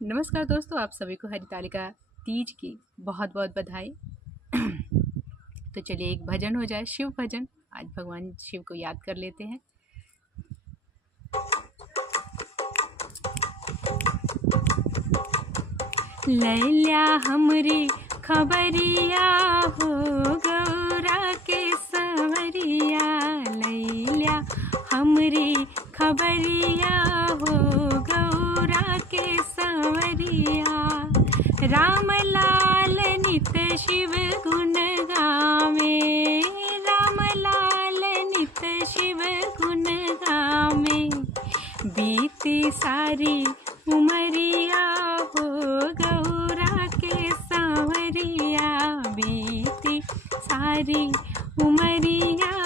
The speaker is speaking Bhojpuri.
नमस्कार दोस्तों, आप सभी को हरितालिका तीज की बहुत बहुत बधाई। तो चलिए एक भजन हो जाए, शिव भजन। आज भगवान शिव को याद कर लेते हैं। लैल्या हमरी खबरिया हो गौरा के संवरिया, लैल्या हमरी खबरिया हो गौरा के संवरिया। राम लाल नित शिव गुण गावे, राम लाल नित शिव गुण गावे। बीती सारी उमरिया हो गौरा के सांवरिया, बीती सारी उमरिया